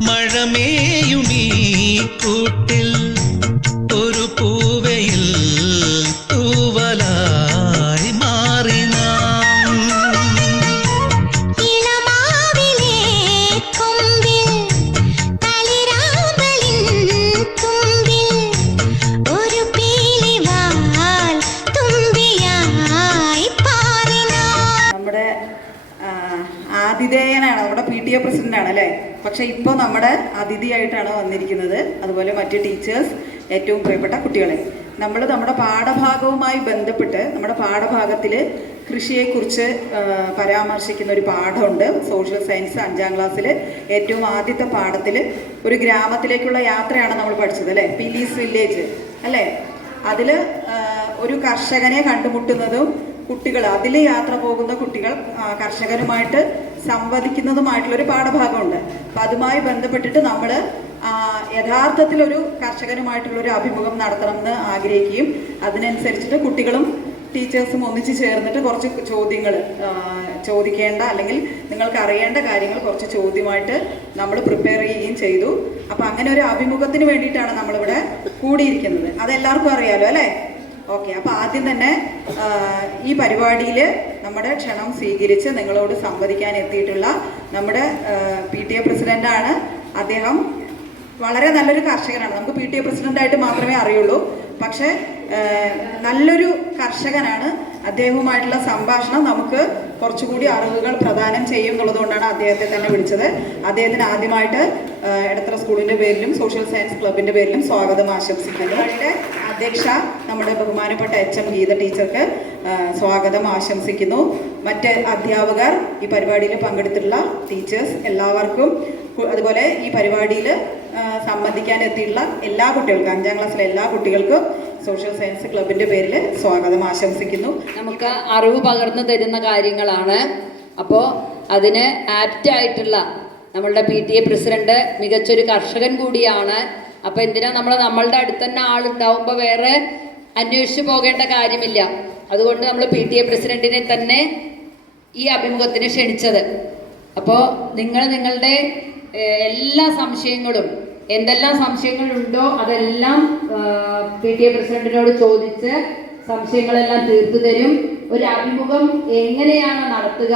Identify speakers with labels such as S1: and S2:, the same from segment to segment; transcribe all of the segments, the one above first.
S1: மழமேயும் நீ கூட்டில் ഇപ്പോൾ നമ്മുടെ അതിഥിയായിട്ടാണ് വന്നിരിക്കുന്നത്. അതുപോലെ മറ്റ് ടീച്ചേഴ്സ് ഏറ്റവും പ്രിയപ്പെട്ട കുട്ടികളെ. നമ്മൾ നമ്മുടെ പാഠഭാഗവുമായി ബന്ധപ്പെട്ട് നമ്മുടെ പാഠഭാഗത്തിൽ കൃഷിയെക്കുറിച്ച് പരാമർശിക്കുന്ന ഒരു പാഠമുണ്ട്. സോഷ്യൽ സയൻസ് അഞ്ചാം ക്ലാസ്സിൽ ഏറ്റവും ആദ്യത്തെ പാഠത്തിൽ ഒരു ഗ്രാമത്തിലേക്കുള്ള യാത്രയാണ് നമ്മൾ പഠിച്ചത് അല്ലേ? പിലീസ് വില്ലേജ് അല്ലേ? അതിൽ ഒരു കർഷകനെ കണ്ടുമുട്ടുന്നതും കുട്ടികൾ അതിൽ യാത്ര പോകുന്ന കുട്ടികൾ ആ, കർഷകരുമായിട്ട് സംവദിക്കുന്നതുമായിട്ടുള്ള ഒരു പാഠഭാഗമുണ്ട്. അപ്പം അതുമായി ബന്ധപ്പെട്ടിട്ട് നമ്മൾ യഥാർത്ഥത്തിലൊരു കർഷകനുമായിട്ടുള്ള ഒരു അഭിമുഖം നടത്തണമെന്ന് ആഗ്രഹിക്കുകയും അതിനനുസരിച്ചിട്ട് കുട്ടികളും ടീച്ചേഴ്സും ഒന്നിച്ച് ചേർന്നിട്ട് കുറച്ച് ചോദ്യങ്ങൾ ചോദിക്കേണ്ട അല്ലെങ്കിൽ നിങ്ങൾക്ക് അറിയേണ്ട കാര്യങ്ങൾ കുറച്ച് ചോദ്യമായിട്ട് നമ്മൾ പ്രിപ്പയർ ചെയ്യുകയും ചെയ്തു. അപ്പം അങ്ങനെ ഒരു അഭിമുഖത്തിന് വേണ്ടിയിട്ടാണ് നമ്മളിവിടെ കൂടിയിരിക്കുന്നത്. അതെല്ലാവർക്കും അറിയാലോ അല്ലേ? ഓക്കെ. അപ്പം ആദ്യം തന്നെ ഈ പരിപാടിയിൽ നമ്മുടെ ക്ഷണം സ്വീകരിച്ച് നിങ്ങളോട് സംവദിക്കാൻ എത്തിയിട്ടുള്ള നമ്മുടെ പി ടി എ പ്രസിഡന്റാണ് അദ്ദേഹം. വളരെ നല്ലൊരു കർഷകനാണ്. നമുക്ക് പി ടി എ പ്രസിഡന്റായിട്ട് മാത്രമേ അറിയുള്ളൂ. പക്ഷേ നല്ലൊരു കർഷകനാണ്. അദ്ദേഹവുമായിട്ടുള്ള സംഭാഷണം നമുക്ക് കുറച്ചുകൂടി അറിവുകൾ പ്രദാനം ചെയ്യും എന്നുള്ളതുകൊണ്ടാണ് അദ്ദേഹത്തെ തന്നെ വിളിച്ചത്. അദ്ദേഹത്തിന് ആദ്യമായിട്ട് എടത്തറ സ്കൂളിന്റെ പേരിലും സോഷ്യൽ സയൻസ് ക്ലബിന്റെ പേരിലും സ്വാഗതം ആശംസിക്കുന്നു. അവരുടെ അധ്യക്ഷ നമ്മുടെ ബഹുമാനപ്പെട്ട എച്ച് എം ഗീത ടീച്ചർക്ക് സ്വാഗതം ആശംസിക്കുന്നു. മറ്റ് അധ്യാപകർ ഈ പരിപാടിയിൽ പങ്കെടുത്തിട്ടുള്ള ടീച്ചേഴ്സ് എല്ലാവർക്കും അതുപോലെ ഈ പരിപാടിയിൽ സംബന്ധിക്കാൻ എത്തിയിട്ടുള്ള എല്ലാ കുട്ടികൾക്കും അഞ്ചാം ക്ലാസ്സിലെ എല്ലാ കുട്ടികൾക്കും സോഷ്യൽ സയൻസ് ക്ലബിന്റെ പേരിൽ സ്വാഗതം ആശംസിക്കുന്നു.
S2: നമുക്ക് അറിവ് പകർന്നു തരുന്ന കാര്യങ്ങളാണ്. അപ്പോൾ അതിന് ആപ്റ്റ് ആയിട്ടുള്ള നമ്മളുടെ പി ടി എ പ്രസിഡന്റ് മികച്ചൊരു കർഷകൻ കൂടിയാണ്. അപ്പോൾ എന്തിനാ നമ്മൾ നമ്മളുടെ അടുത്ത് തന്നെ ആളുണ്ടാവുമ്പോൾ വേറെ അന്വേഷിച്ചു പോകേണ്ട കാര്യമില്ല. അതുകൊണ്ട് നമ്മൾ പി ടി എ പ്രസിഡന്റിനെ തന്നെ ഈ അഭിമുഖത്തിന് ക്ഷണിച്ചത്. അപ്പോൾ നിങ്ങൾ നിങ്ങളുടെ എല്ലാ സംശയങ്ങളും എന്തെല്ലാം സംശയങ്ങളുണ്ടോ അതെല്ലാം പി ടി എ പ്രസിഡന്റിനോട് ചോദിച്ച് സംശയങ്ങളെല്ലാം തീർത്തു തരും ഒരു അഭിമുഖം എങ്ങനെയാണ് നടത്തുക?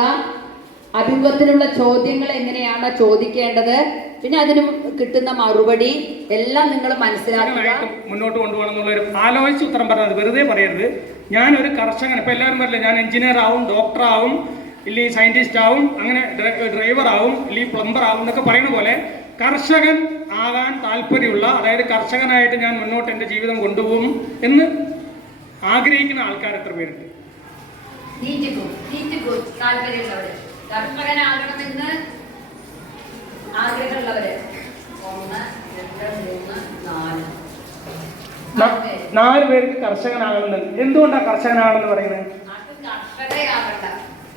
S2: അഭിമുഖത്തിനുള്ള ചോദ്യങ്ങൾ എങ്ങനെയാണ് ചോദിക്കേണ്ടത്? പിന്നെ അതിന് കിട്ടുന്ന മറുപടി എല്ലാം നിങ്ങൾ മനസ്സിലാക്കുക.
S3: മുന്നോട്ട് കൊണ്ടുപോകണം ഒരു ആലോചിച്ച് ഉത്തരം പറഞ്ഞത് വെറുതെ പറയരുത്. ഞാൻ ഒരു കർഷകൻ ഇപ്പൊ എല്ലാവരും പറയില്ല ഞാൻ എഞ്ചിനീയർ ആവും ഡോക്ടർ ആവും ഇല്ലെങ്കിൽ സയന്റിസ്റ്റ് ആവും അങ്ങനെ ഡ്രൈവർ ആവും ഇല്ലെങ്കിൽ പ്ലംബർ ആവും എന്നൊക്കെ പറയുന്ന പോലെ കർഷകൻ ആകാൻ താല്പര്യമുള്ള അതായത് കർഷകനായിട്ട് ഞാൻ മുന്നോട്ട് എന്റെ ജീവിതം കൊണ്ടുപോകും എന്ന് ആഗ്രഹിക്കുന്ന ആൾക്കാർ എത്ര പേരുണ്ട്?
S2: താല്പര്യമുള്ളവര്. കർഷകനാകണമെന്ന് ആഗ്രഹമുള്ളവര്. ഒന്ന് രണ്ട് മൂന്ന് നാല്.
S3: നാല് പേർക്ക് കർഷകനാകണമെന്ന്. എന്തുകൊണ്ടാണ് കർഷകനാകണമെന്ന് പറയുന്നത്?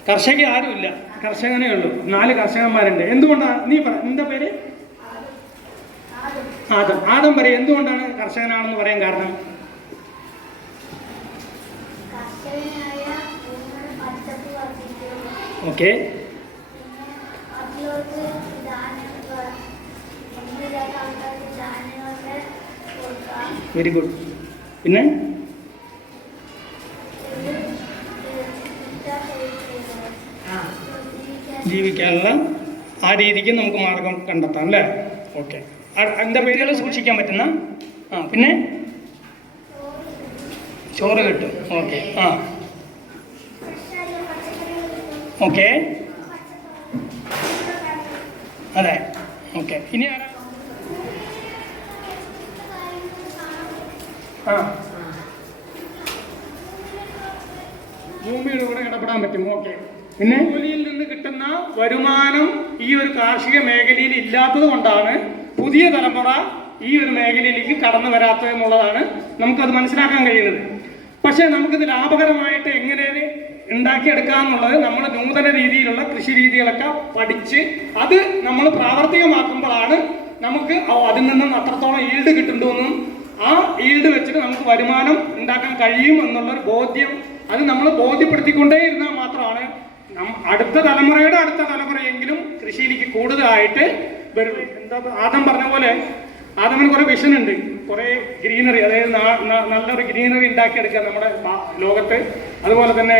S3: കർഷക ആരുമില്ല. കർഷകനേ ഉള്ളൂ. നാല് കർഷകന്മാരുണ്ട്. എന്തുകൊണ്ടാണ് നീ പറ. എന്താ പേര്? ആദം. ആദം പറയും. എന്തുകൊണ്ടാണ് കർഷകനാണെന്ന് പറയാൻ കാരണം? ഓക്കെ.
S4: ആൾക്കാർക്ക് കൊടുക്കാം
S3: വെരി ഗുഡ് പിന്നെ? ജീവിക്കാനുള്ള ആ രീതിക്ക് നമുക്ക് മാർഗം കണ്ടെത്താം അല്ലേ? ഓക്കെ എന്താ പേരുകൾ സൂക്ഷിക്കാൻ പറ്റുന്ന? ആ പിന്നെ? ചോറ് കിട്ടും. ഓക്കെ ആ. ഓക്കെ അതെ. ഓക്കെ ഇനി ആരാ? ആ. ഭൂമിയുടെ കൂടെ ഇടപെടാൻ പറ്റും ഓക്കെ പിന്നെ? ജോലിയിൽ നിന്ന് കിട്ടുന്ന വരുമാനം ഈ ഒരു കാർഷിക മേഖലയിൽ ഇല്ലാത്തത് കൊണ്ടാണ് പുതിയ തലമുറ ഈ ഒരു മേഖലയിലേക്ക് കടന്നു വരാത്തത് എന്നുള്ളതാണ് നമുക്കത് മനസ്സിലാക്കാൻ കഴിയുന്നത്. പക്ഷേ നമുക്കിത് ലാഭകരമായിട്ട് എങ്ങനെ ഉണ്ടാക്കിയെടുക്കാന്നുള്ളത് നമ്മൾ നൂതന രീതിയിലുള്ള കൃഷി രീതികളൊക്കെ പഠിച്ച് അത് നമ്മൾ പ്രാവർത്തികമാക്കുമ്പോഴാണ് നമുക്ക് അതിൽ നിന്നും അത്രത്തോളം ഈൽഡ് കിട്ടുന്നുണ്ടെന്നും ആ ഈൽഡ് വെച്ചിട്ട് നമുക്ക് വരുമാനം ഉണ്ടാക്കാൻ കഴിയും എന്നുള്ളൊരു ബോധ്യം അത് നമ്മൾ ബോധ്യപ്പെടുത്തിക്കൊണ്ടേ ഇരുന്നാൽ മാത്രമാണ് അടുത്ത തലമുറയുടെ അടുത്ത തലമുറയെങ്കിലും കൃഷിയിലേക്ക് കൂടുതലായിട്ട് വരുള്ളൂ. എന്താ ആദം പറഞ്ഞ പോലെ ആദമിന് കുറെ വിഷൻ ഉണ്ട്. കുറെ ഗ്രീനറി അതായത് നല്ലൊരു ഗ്രീനറി ഉണ്ടാക്കിയെടുക്കുക നമ്മുടെ ലോകത്ത്. അതുപോലെ തന്നെ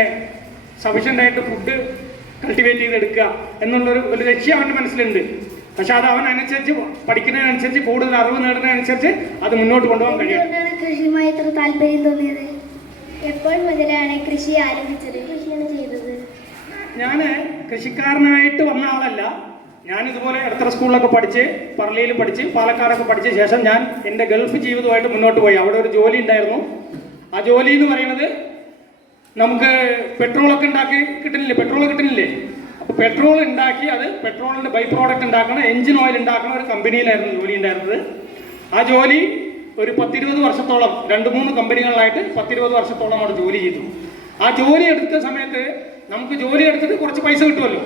S3: സഫീഷ്യന്റ് ആയിട്ട് ഫുഡ് കൾട്ടിവേറ്റ് ചെയ്തെടുക്കുക എന്നുള്ളൊരു ഒരു ലക്ഷ്യം അവന്റെ മനസ്സിലുണ്ട്. പക്ഷെ അത് അവൻ അനുസരിച്ച് പഠിക്കുന്നതിനനുസരിച്ച് കൂടുതൽ അറിവ് നേടുന്നതിനനുസരിച്ച് അത് മുന്നോട്ട് കൊണ്ടുപോകാൻ കഴിയും.
S4: കൃഷിയുമായി ഇത്ര താല്പര്യം തോന്നിയത്? എപ്പോൾ മുതലാണ് കൃഷി ആരംഭിച്ചത്? കൃഷിയാണ് ചെയ്തത്.
S3: ഞാൻ കൃഷിക്കാരനായിട്ട് വന്ന ആളല്ല. ഞാൻ ഇതുപോലെ എത്ര സ്കൂളിലൊക്കെ പഠിച്ച് പറളിയിൽ പഠിച്ച് പാലക്കാടൊക്കെ പഠിച്ച ശേഷം ഞാൻ എന്റെ ഗൾഫ് ജീവിതമായിട്ട് മുന്നോട്ട് പോയി. അവിടെ ഒരു ജോലി ഉണ്ടായിരുന്നു. ആ ജോലി എന്ന് പറയുന്നത് നമുക്ക് പെട്രോളൊക്കെ ഉണ്ടാക്കി കിട്ടുന്നില്ലേ? പെട്രോൾ കിട്ടുന്നില്ലേ? അപ്പോൾ പെട്രോൾ ഉണ്ടാക്കി അത് പെട്രോളിന്റെ ബൈ പ്രോഡക്റ്റ് ഉണ്ടാക്കുന്ന എഞ്ചിൻ ഓയിൽ ഉണ്ടാക്കണ ഒരു കമ്പനിയിലായിരുന്നു ജോലി ഉണ്ടായിരുന്നത്. ആ ജോലി ഒരു പത്തിരുപത് വർഷത്തോളം രണ്ട് മൂന്ന് കമ്പനികളിലായിട്ട് പത്തിരുപത് വർഷത്തോളം അവിടെ ജോലി ചെയ്തു. ആ ജോലി എടുത്ത സമയത്ത് നമുക്ക് ജോലി എടുത്തിട്ട് കുറച്ച് പൈസ കിട്ടുമല്ലോ.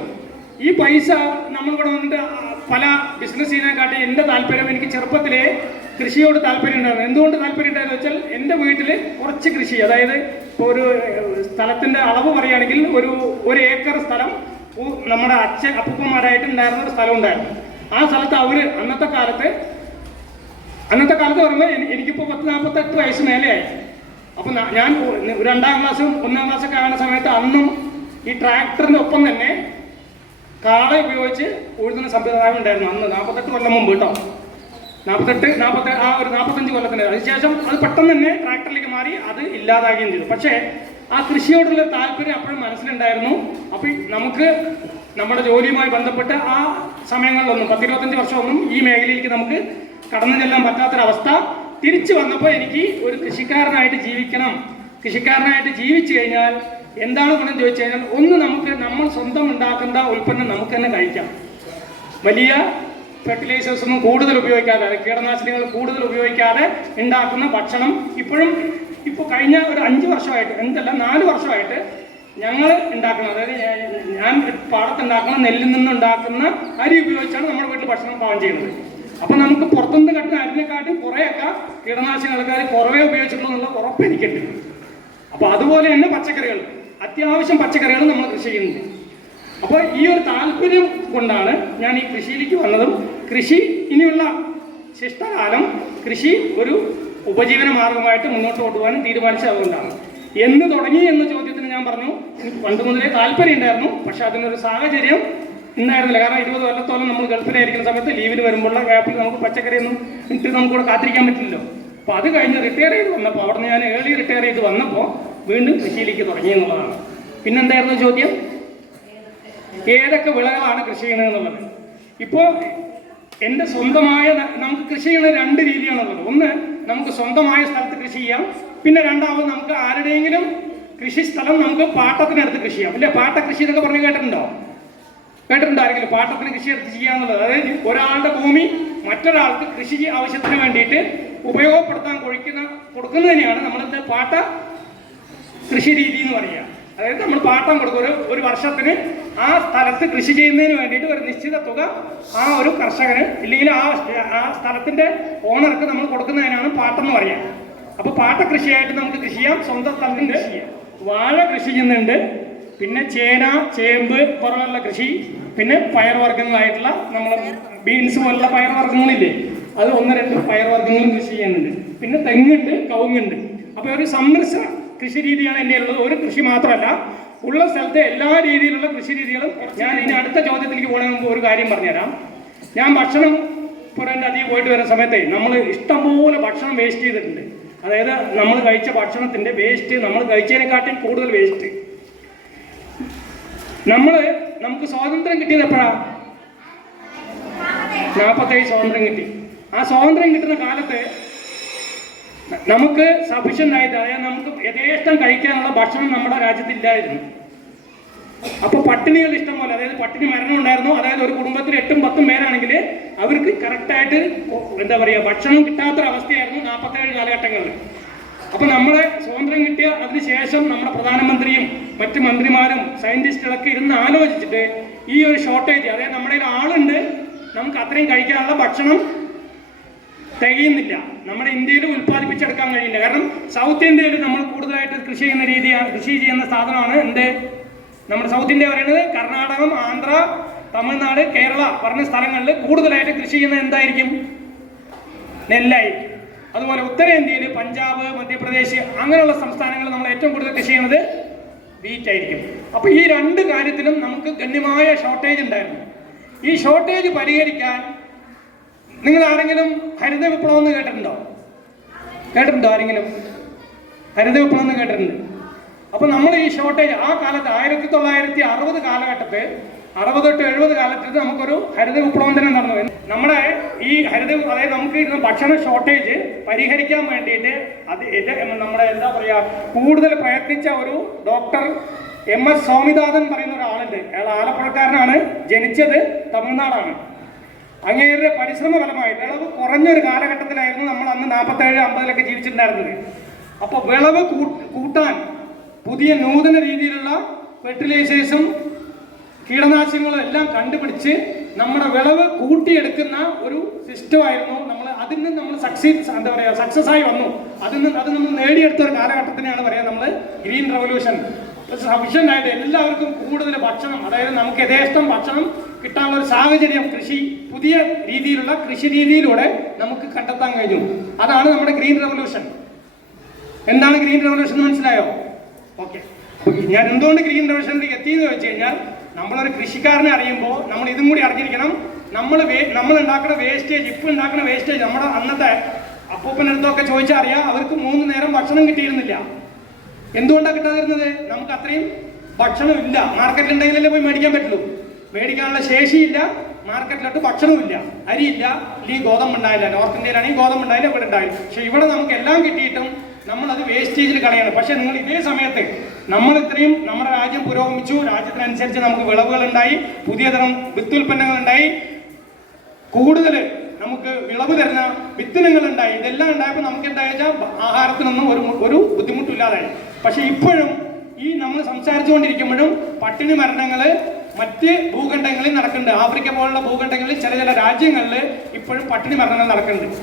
S3: ഈ പൈസ നമ്മളിവിടെ വന്നിട്ട് പല ബിസിനസ് ചെയ്യുന്നതിനെക്കാട്ടി എന്റെ താല്പര്യം എനിക്ക് ചെറുപ്പത്തിലേ കൃഷിയോട് താല്പര്യം ഉണ്ടായിരുന്നു. എന്തുകൊണ്ട് താല്പര്യം ഉണ്ടായിരുന്നു വെച്ചാൽ എന്റെ വീട്ടിൽ കുറച്ച് കൃഷി അതായത് ഇപ്പോൾ ഒരു സ്ഥലത്തിന്റെ അളവ് പറയുകയാണെങ്കിൽ ഒരു ഒരു ഏക്കർ സ്ഥലം നമ്മുടെ അച്ഛൻ അപ്പൂപ്പന്മാരായിട്ട് ഉണ്ടായിരുന്ന ഒരു സ്ഥലം ഉണ്ടായിരുന്നു. ആ സ്ഥലത്ത് അവർ അന്നത്തെ കാലത്ത് അന്നത്തെ കാലത്ത് പറയുമ്പോൾ എനി- എനിക്കിപ്പോൾ പത്ത് നാൽപ്പത്തെട്ട് വയസ്സ് മേലെയായി. അപ്പം ഞാൻ രണ്ടാം ക്ലാസ്സും ഒന്നാം ക്ലാസ്സൊക്കെ ആകുന്ന സമയത്ത് അന്നും ഈ ട്രാക്ടറിന്റെ ഒപ്പം തന്നെ കാള ഉപയോഗിച്ച് ഉഴുതുന്ന സംവിധാനം ഉണ്ടായിരുന്നു. അന്ന് നാൽപ്പത്തെട്ട് കൊല്ലം മുമ്പ് കേട്ടോ. നാൽപ്പത്തെട്ട് നാൽപ്പത്തി ആ ഒരു നാൽപ്പത്തഞ്ച് കൊല്ലത്തിന് അതിനുശേഷം അത് പെട്ടെന്ന് തന്നെ ട്രാക്ടറിലേക്ക് മാറി അത് ഇല്ലാതാകുകയും ചെയ്തു. പക്ഷേ ആ കൃഷിയോടുള്ള താല്പര്യം അപ്പോഴും മനസ്സിലുണ്ടായിരുന്നു. അപ്പം നമുക്ക് നമ്മുടെ ജോലിയുമായി ബന്ധപ്പെട്ട് ആ സമയങ്ങളിലൊന്നും പത്തിരുപത്തഞ്ച് വർഷമൊന്നും ഈ മേഖലയിലേക്ക് നമുക്ക് കടന്നു ചെല്ലാൻ പറ്റാത്തൊരവസ്ഥ തിരിച്ചു വന്നപ്പോൾ എനിക്ക് ഒരു കൃഷിക്കാരനായിട്ട് ജീവിക്കണം. കൃഷിക്കാരനായിട്ട് ജീവിച്ചു കഴിഞ്ഞാൽ എന്താണ് ഗുണം ചോദിച്ചു കഴിഞ്ഞാൽ ഒന്ന് നമുക്ക് നമ്മൾ സ്വന്തം ഉണ്ടാക്കുന്ന ഉൽപ്പന്നം നമുക്ക് തന്നെ കഴിക്കാം. വലിയ ഫെർട്ടിലൈസേഴ്സ് ഒന്നും കൂടുതൽ ഉപയോഗിക്കാതെ കീടനാശിനികൾ കൂടുതൽ ഉപയോഗിക്കാതെ ഉണ്ടാക്കുന്ന ഭക്ഷണം ഇപ്പോഴും ഇപ്പോൾ കഴിഞ്ഞ ഒരു അഞ്ച് വർഷമായിട്ട് എന്തല്ല നാല് വർഷമായിട്ട് ഞങ്ങൾ ഉണ്ടാക്കുന്നത്. അതായത് ഞാൻ- ഞാൻ പാടത്തുണ്ടാക്കുന്ന നെല്ലിൽ നിന്നുണ്ടാക്കുന്ന അരി ഉപയോഗിച്ചാണ് നമ്മുടെ വീട്ടിൽ ഭക്ഷണം പാകം ചെയ്യുന്നത്. അപ്പം നമുക്ക് പുറത്തുനിന്ന് കിട്ടുന്ന അരിനെക്കാട്ടും കുറേയൊക്കെ കീടനാശിനികൾക്കാർ കുറവേ ഉപയോഗിച്ചിട്ടുള്ളൂ എന്നുള്ള ഉറപ്പ് എനിക്കുണ്ട്. അപ്പോൾ അതുപോലെ തന്നെ പച്ചക്കറികൾ അത്യാവശ്യം പച്ചക്കറികൾ നമ്മൾ കൃഷി ചെയ്യുന്നുണ്ട്. അപ്പോൾ ഈ ഒരു താല്പര്യം കൊണ്ടാണ് ഞാൻ ഈ കൃഷിയിലേക്ക് വന്നതും കൃഷി ഇനിയുള്ള ശിഷ്ടകാലം കൃഷി ഒരു ഉപജീവന മാർഗമായിട്ട് മുന്നോട്ട് കൊണ്ടുപോകാനും തീരുമാനിച്ചതുകൊണ്ടാണ്. എന്ന് തുടങ്ങി എന്ന ചോദ്യത്തിന് ഞാൻ പറഞ്ഞു എനിക്ക് പണ്ട് മുതലേ താല്പര്യം ഉണ്ടായിരുന്നു പക്ഷെ അതിനൊരു സാഹചര്യം ഉണ്ടായിരുന്നില്ല. കാരണം ഇരുപത് കൊല്ലത്തോളം നമ്മൾ ഗൾഫിലായിരിക്കുന്ന സമയത്ത് ലീവിന് വരുമ്പോഴുള്ള ഗ്യാപ്പിൽ നമുക്ക് പച്ചക്കറിയൊന്നും ഇട്ട് നമുക്കിവിടെ കാത്തിരിക്കാൻ പറ്റില്ലല്ലോ. അപ്പോൾ അത് കഴിഞ്ഞ് റിട്ടയർ ചെയ്ത് വന്നപ്പോൾ അവിടെ ഞാൻ ഏർലി റിട്ടയർ ചെയ്ത് വന്നപ്പോൾ വീണ്ടും കൃഷിയിലേക്ക് തുടങ്ങി എന്നുള്ളതാണ്. പിന്നെന്തായിരുന്നു ചോദ്യം? ഏതൊക്കെ വിളകളാണ് കൃഷി ചെയ്യുന്നത് എന്നുള്ളത് ഇപ്പോൾ എന്റെ സ്വന്തമായ നമുക്ക് കൃഷി ചെയ്യുന്ന രണ്ട് രീതിയാണുള്ളത്. ഒന്ന് നമുക്ക് സ്വന്തമായ സ്ഥലത്ത് കൃഷി ചെയ്യാം. പിന്നെ രണ്ടാമത് നമുക്ക് ആരുടെയെങ്കിലും കൃഷി സ്ഥലം നമുക്ക് പാട്ടത്തിനടുത്ത് കൃഷി ചെയ്യാം. പിന്നെ പാട്ട കൃഷി എന്നൊക്കെ പറഞ്ഞ് കേട്ടിട്ടുണ്ടോ? കേട്ടിട്ടുണ്ടോ ആരെങ്കിലും? പാട്ടത്തിന് കൃഷി എടുത്ത് ചെയ്യാന്നുള്ളത് അതായത് ഒരാളുടെ ഭൂമി മറ്റൊരാൾക്ക് കൃഷി ആവശ്യത്തിന് വേണ്ടിയിട്ട് ഉപയോഗപ്പെടുത്താൻ കൊഴിക്കുന്ന കൊടുക്കുന്നതിനെയാണ് നമ്മളിത് പാട്ട കൃഷി രീതി എന്ന് പറയുക. അതായത് നമ്മൾ പാട്ടം കൊടുക്കും. ഒരു ഒരു വർഷത്തിന് ആ സ്ഥലത്ത് കൃഷി ചെയ്യുന്നതിന് വേണ്ടിയിട്ട് ഒരു നിശ്ചിത തുക ആ ഒരു കർഷകന് ഇല്ലെങ്കിൽ ആ ആ സ്ഥലത്തിന്റെ ഓണർക്ക് നമ്മൾ കൊടുക്കുന്നതിനാണ് പാട്ടം എന്ന് പറയുക. അപ്പോൾ പാട്ട കൃഷിയായിട്ട് നമുക്ക് കൃഷി ചെയ്യാം. സ്വന്തം സ്ഥലത്ത് കൃഷി ചെയ്യാം. വാഴ കൃഷി ചെയ്യുന്നുണ്ട്. പിന്നെ ചേന ചേമ്പ് പോലുള്ള കൃഷി. പിന്നെ പയർവർഗങ്ങളായിട്ടുള്ള നമ്മൾ ബീൻസ് പോലുള്ള പയർവർഗങ്ങളില്ലേ അത് ഒന്ന് രണ്ട് പയർവർഗങ്ങളും കൃഷി ചെയ്യുന്നുണ്ട്. പിന്നെ തെങ്ങുണ്ട് കവുങ്ങുണ്ട്. അപ്പോൾ ഒരു സമ്മിശ്ര കൃഷി രീതിയാണ് എന്റെ ഉള്ളത്. ഒരു കൃഷി മാത്രമല്ല ഉള്ള സ്ഥലത്തെ എല്ലാ രീതിയിലുള്ള കൃഷി രീതികളും ഞാൻ ഇനി അടുത്ത ചോദ്യത്തിലേക്ക് പോകുന്നതിന് മുമ്പ് ഒരു കാര്യം പറഞ്ഞുതരാം. ഞാൻ ഭക്ഷണം പുറന്റെ അധികം പോയിട്ട് വരുന്ന സമയത്ത് നമ്മൾ ഇഷ്ടംപോലെ ഭക്ഷണം വേസ്റ്റ് ചെയ്തിട്ടുണ്ട്. അതായത് നമ്മൾ കഴിച്ച ഭക്ഷണത്തിന്റെ വേസ്റ്റ് നമ്മൾ കഴിച്ചതിനെക്കാട്ടിൽ കൂടുതൽ വേസ്റ്റ് നമ്മൾ നമുക്ക് സ്വാതന്ത്ര്യം കിട്ടിയത് എപ്പോഴാ? നാൽപ്പത്തേഴ് സ്വാതന്ത്ര്യം കിട്ടി. ആ സ്വാതന്ത്ര്യം കിട്ടുന്ന കാലത്ത് നമുക്ക് സഫിഷ്യന്റ് അതായത് നമുക്ക് യഥേഷ്ടം കഴിക്കാനുള്ള ഭക്ഷണം നമ്മുടെ രാജ്യത്തില്ലായിരുന്നു. അപ്പോൾ പട്ടിണികൾ ഇഷ്ടം പോലെ അതായത് പട്ടിണി മരണം ഉണ്ടായിരുന്നു. അതായത് ഒരു കുടുംബത്തിൽ എട്ടും പത്തും പേരാണെങ്കിൽ അവർക്ക് കറക്റ്റായിട്ട് എന്താ പറയുക ഭക്ഷണം കിട്ടാത്ത അവസ്ഥയായിരുന്നു നാൽപ്പത്തേഴ് കാലഘട്ടങ്ങളിൽ. അപ്പൊ നമ്മളെ സ്വാതന്ത്ര്യം കിട്ടിയ അതിനുശേഷം നമ്മുടെ പ്രധാനമന്ത്രിയും മറ്റ് മന്ത്രിമാരും സയന്റിസ്റ്റുകളൊക്കെ ഇരുന്ന് ആലോചിച്ചിട്ട് ഈ ഒരു ഷോർട്ടേജ് അതായത് നമ്മുടെ ആളുണ്ട് നമുക്ക് അത്രയും കഴിക്കാനുള്ള ഭക്ഷണം തികയുന്നില്ല. നമ്മുടെ ഇന്ത്യയിൽ ഉൽപ്പാദിപ്പിച്ചെടുക്കാൻ കഴിയില്ല. കാരണം സൗത്ത് ഇന്ത്യയിൽ നമ്മൾ കൂടുതലായിട്ട് കൃഷി ചെയ്യുന്ന രീതിയാണ് കൃഷി ചെയ്യുന്ന സാധനമാണ് എന്ത്? നമ്മുടെ സൗത്ത് ഇന്ത്യ പറയുന്നത് കർണാടകം ആന്ധ്ര തമിഴ്നാട് കേരള പറഞ്ഞ സ്ഥലങ്ങളിൽ കൂടുതലായിട്ട് കൃഷി ചെയ്യുന്നത് എന്തായിരിക്കും? നെല്ലായിരിക്കും. അതുപോലെ ഉത്തരേന്ത്യയിൽ പഞ്ചാബ് മധ്യപ്രദേശ് അങ്ങനെയുള്ള സംസ്ഥാനങ്ങളിൽ നമ്മൾ ഏറ്റവും കൂടുതൽ കൃഷി ചെയ്യുന്നത് വീറ്റ് ആയിരിക്കും. അപ്പോൾ ഈ രണ്ട് കാര്യത്തിലും നമുക്ക് ഗണ്യമായ ഷോർട്ടേജ് ഉണ്ടായിരുന്നു. ഈ ഷോർട്ടേജ് പരിഹരിക്കാൻ നിങ്ങൾ ആരെങ്കിലും ഹരിത വിപ്ലവം എന്ന് കേട്ടിട്ടുണ്ടോ? കേട്ടിട്ടുണ്ടോ ആരെങ്കിലും? ഹരിത വിപ്ലവം എന്ന് കേട്ടിട്ടുണ്ട്. അപ്പൊ നമ്മൾ ഈ ഷോർട്ടേജ് ആ കാലത്ത് ആയിരത്തി തൊള്ളായിരത്തി അറുപത് കാലഘട്ടത്തിൽ അറുപത് തൊട്ട് എഴുപത് കാലത്ത് നമുക്കൊരു ഹരിത വിപ്ലവം തന്നെ നടന്നു. നമ്മുടെ ഈ ഹരിത അതായത് നമുക്ക് ഇരുന്ന ഭക്ഷണ ഷോർട്ടേജ് പരിഹരിക്കാൻ വേണ്ടിയിട്ട് അത് നമ്മുടെ എന്താ പറയാ കൂടുതൽ പ്രയത്നിച്ച ഒരു ഡോക്ടർ എം എസ് സ്വാമിനാഥൻ പറയുന്ന ഒരാളുണ്ട്. അയാൾ ആലപ്പുഴക്കാരനാണ് ജനിച്ചത് തമിഴ്നാടാണ്. അങ്ങേരുടെ പരിശ്രമ ഫലമായിട്ട് വിളവ് കുറഞ്ഞൊരു കാലഘട്ടത്തിലായിരുന്നു നമ്മൾ അന്ന് നാൽപ്പത്തേഴ് അമ്പതിലൊക്കെ ജീവിച്ചിട്ടുണ്ടായിരുന്നത്. അപ്പോൾ വിളവ് കൂട്ടാൻ പുതിയ നൂതന രീതിയിലുള്ള ഫെർട്ടിലൈസേഴ്സും കീടനാശിനികളും എല്ലാം കണ്ടുപിടിച്ച് നമ്മുടെ വിളവ് കൂട്ടിയെടുക്കുന്ന ഒരു സിസ്റ്റമായിരുന്നു നമ്മൾ അതിൽ നിന്ന് നമ്മൾ സക്സീഡ് എന്താ പറയുക സക്സസ് ആയി വന്നു. അതിൽ നിന്ന് അത് നമ്മൾ നേടിയെടുത്ത ഒരു കാലഘട്ടത്തിനെയാണ് പറയുക നമ്മൾ ഗ്രീൻ റവല്യൂഷൻ സഫിഷ്യന്റ് ആയിട്ട് എല്ലാവർക്കും കൂടുതൽ ഭക്ഷണം അതായത് നമുക്ക് യഥേഷ്ടം ഭക്ഷണം കിട്ടാനുള്ള ഒരു സാഹചര്യം കൃഷി പുതിയ രീതിയിലുള്ള കൃഷി രീതിയിലൂടെ നമുക്ക് കണ്ടെത്താൻ കഴിഞ്ഞു. അതാണ് നമ്മുടെ ഗ്രീൻ റെവല്യൂഷൻ. എന്താണ് ഗ്രീൻ റെവല്യൂഷൻ എന്ന് മനസ്സിലായോ? ഓക്കെ. ഞാൻ എന്തുകൊണ്ട് ഗ്രീൻ റവല്യൂഷനിലേക്ക് എത്തിയെന്ന് വെച്ച് കഴിഞ്ഞാൽ നമ്മളൊരു കൃഷിക്കാരനെ അറിയുമ്പോൾ നമ്മൾ ഇതും കൂടി അറിഞ്ഞിരിക്കണം. നമ്മൾ നമ്മൾ ഉണ്ടാക്കുന്ന വേസ്റ്റേജ് ഇപ്പം ഉണ്ടാക്കുന്ന വേസ്റ്റേജ് നമ്മുടെ അന്നത്തെ അപ്പൂപ്പനടുത്തൊക്കെ ചോദിച്ചാൽ അറിയാം അവർക്ക് മൂന്ന് നേരം ഭക്ഷണം കിട്ടിയിരുന്നില്ല. എന്തുകൊണ്ടാണ് കിട്ടാതിരുന്നത്? നമുക്ക് അത്രയും ഭക്ഷണം ഇല്ല മാർക്കറ്റിൽ ഉണ്ടെങ്കിലല്ലേ പോയി മേടിക്കാൻ പറ്റുള്ളൂ. മേടിക്കാനുള്ള ശേഷിയില്ല മാർക്കറ്റിലോട്ട് ഭക്ഷണമില്ല അരിയില്ല ഗോതമ്പ് ഉണ്ടായില്ല. നോർത്ത് ഇന്ത്യയിലാണെങ്കിൽ ഗോതമ്പ് ഉണ്ടായില്ല ഇവിടെ ഉണ്ടായില്ല. പക്ഷെ ഇവിടെ നമുക്ക് എല്ലാം കിട്ടിയിട്ടും നമ്മൾ അത് വേസ്റ്റേജിൽ കളയാണ്. പക്ഷെ നിങ്ങൾ ഇതേ സമയത്ത് നമ്മൾ ഇത്രയും നമ്മുടെ രാജ്യം പുരോഗമിച്ചു. രാജ്യത്തിനനുസരിച്ച് നമുക്ക് വിളവുകൾ ഉണ്ടായി. പുതിയ തരം വിത്തുൽപ്പന്നങ്ങൾ ഉണ്ടായി. കൂടുതൽ നമുക്ക് വിളവ് തരുന്ന വിത്തിനങ്ങൾ ഉണ്ടായി. ഇതെല്ലാം ഉണ്ടായപ്പോൾ നമുക്ക് എന്താ വെച്ചാൽ ആഹാരത്തിനൊന്നും ഒരു ഒരു ബുദ്ധിമുട്ടില്ലാതായി പക്ഷെ ഇപ്പോഴും ഈ നമ്മൾ സംസാരിച്ചുകൊണ്ടിരിക്കുമ്പോഴും പട്ടിണി മരണങ്ങൾ മറ്റ് ഭൂഖണ്ഡങ്ങളിൽ നടക്കുന്നുണ്ട്. ആഫ്രിക്ക പോലുള്ള ഭൂഖണ്ഡങ്ങളിൽ ചില ചില രാജ്യങ്ങളിൽ ഇപ്പോഴും പട്ടിണി മരണങ്ങൾ നടക്കുന്നുണ്ട്.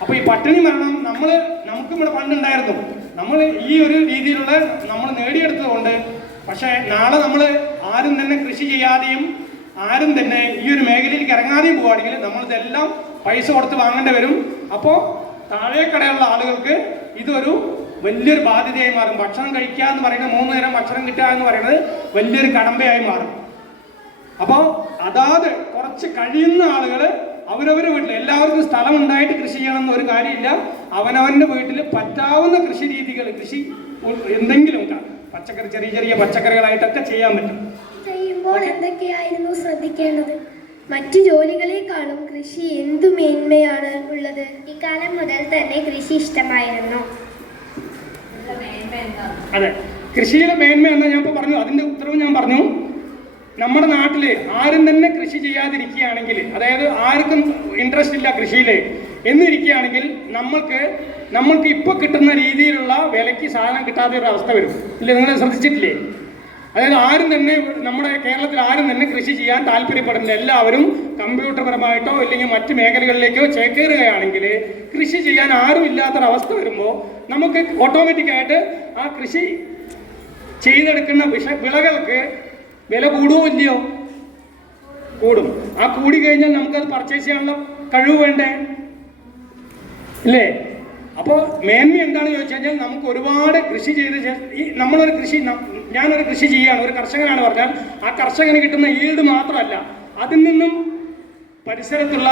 S3: അപ്പോൾ ഈ പട്ടിണി മരണം നമ്മൾ നമുക്കും ഇവിടെ പണ്ടുണ്ടായിരുന്നു നമ്മൾ ഈ ഒരു രീതിയിലുള്ള നമ്മൾ നേടിയെടുത്തത് കൊണ്ട് പക്ഷേ നാളെ നമ്മൾ ആരും തന്നെ കൃഷി ചെയ്യാതെയും ആരും തന്നെ ഈ ഒരു മേഖലയിലേക്ക് ഇറങ്ങാതെയും പോവുകയാണെങ്കിൽ നമ്മളിതെല്ലാം പൈസ കൊടുത്ത് വാങ്ങേണ്ടി വരും. അപ്പോൾ താഴേക്കടയുള്ള ആളുകൾക്ക് ഇതൊരു വലിയൊരു ബാധ്യതയായി മാറും. ഭക്ഷണം കഴിക്കുക എന്ന് പറയുന്നത് മൂന്ന് നേരം ഭക്ഷണം കിട്ടുക എന്ന് പറയുന്നത് വലിയൊരു കടമ്പയായി മാറും. അപ്പോൾ അതാത് കുറച്ച് കഴിയുന്ന ആളുകൾ അവരവരുടെ വീട്ടിൽ എല്ലാവർക്കും സ്ഥലം ഉണ്ടായിട്ട് കൃഷി ചെയ്യണമെന്ന് ഒരു കാര്യമില്ല. അവനവന്റെ വീട്ടിൽ പറ്റാവുന്ന കൃഷി രീതികൾ കൃഷി എന്തെങ്കിലും പച്ചക്കറി ചെറിയ ചെറിയ പച്ചക്കറികളായിട്ടൊക്കെ ചെയ്യാൻ പറ്റും.
S4: ചെയ്യുമ്പോൾ എന്തൊക്കെയായിരുന്നു ശ്രദ്ധിക്കേണ്ടത്? മറ്റു ജോലികളെക്കാളും കൃഷി എന്തു മേന്മയാണ് ഉള്ളത്? ഇക്കാലം മുതൽ തന്നെ കൃഷി ഇഷ്ടമായിരുന്നു.
S3: അതെ. കൃഷിയിലെ മേന്മ എന്ന് ഞാൻ ഇപ്പോൾ പറഞ്ഞു. അതിന്റെ ഉത്തരവ് ഞാൻ പറഞ്ഞു. നമ്മുടെ നാട്ടിൽ ആരും തന്നെ കൃഷി ചെയ്യാതിരിക്കുകയാണെങ്കിൽ അതായത് ആർക്കും ഇൻട്രസ്റ്റ് ഇല്ല കൃഷിയിൽ എന്നിരിക്കുകയാണെങ്കിൽ നമ്മൾക്ക് നമ്മൾക്ക് ഇപ്പോൾ കിട്ടുന്ന രീതിയിലുള്ള വിലയ്ക്ക് സാധനം കിട്ടാതെ ഒരു അവസ്ഥ വരും. ഇല്ല? നിങ്ങൾ ശ്രദ്ധിച്ചിട്ടില്ലേ? അതായത് ആരും തന്നെ നമ്മുടെ കേരളത്തിൽ ആരും തന്നെ കൃഷി ചെയ്യാൻ താല്പര്യപ്പെടുന്നില്ല. എല്ലാവരും കമ്പ്യൂട്ടർപരമായിട്ടോ അല്ലെങ്കിൽ മറ്റ് മേഖലകളിലേക്കോ ചേക്കേറുകയാണെങ്കിൽ കൃഷി ചെയ്യാൻ ആരും ഇല്ലാത്തൊരവസ്ഥ വരുമ്പോൾ നമുക്ക് ഓട്ടോമാറ്റിക്കായിട്ട് ആ കൃഷി ചെയ്തെടുക്കുന്ന വിഷ വിളകൾക്ക് വില കൂടുമോ ഇല്ലയോ? കൂടും. ആ കൂടി കഴിഞ്ഞാൽ നമുക്കത് പർച്ചേസ് ചെയ്യാനുള്ള കഴിവ് വേണ്ടേ? ഇല്ലേ? അപ്പോൾ മേന്മ എന്താണെന്ന് ചോദിച്ചു കഴിഞ്ഞാൽ നമുക്ക് ഒരുപാട് കൃഷി ചെയ്ത് ഈ നമ്മളൊരു കൃഷി ഞാനൊരു കൃഷി ചെയ്യാണ് ഒരു കർഷകനാണ് പറഞ്ഞാൽ ആ കർഷകന് കിട്ടുന്ന ഈൽഡ് മാത്രമല്ല അതിൽ നിന്നും പരിസരത്തുള്ള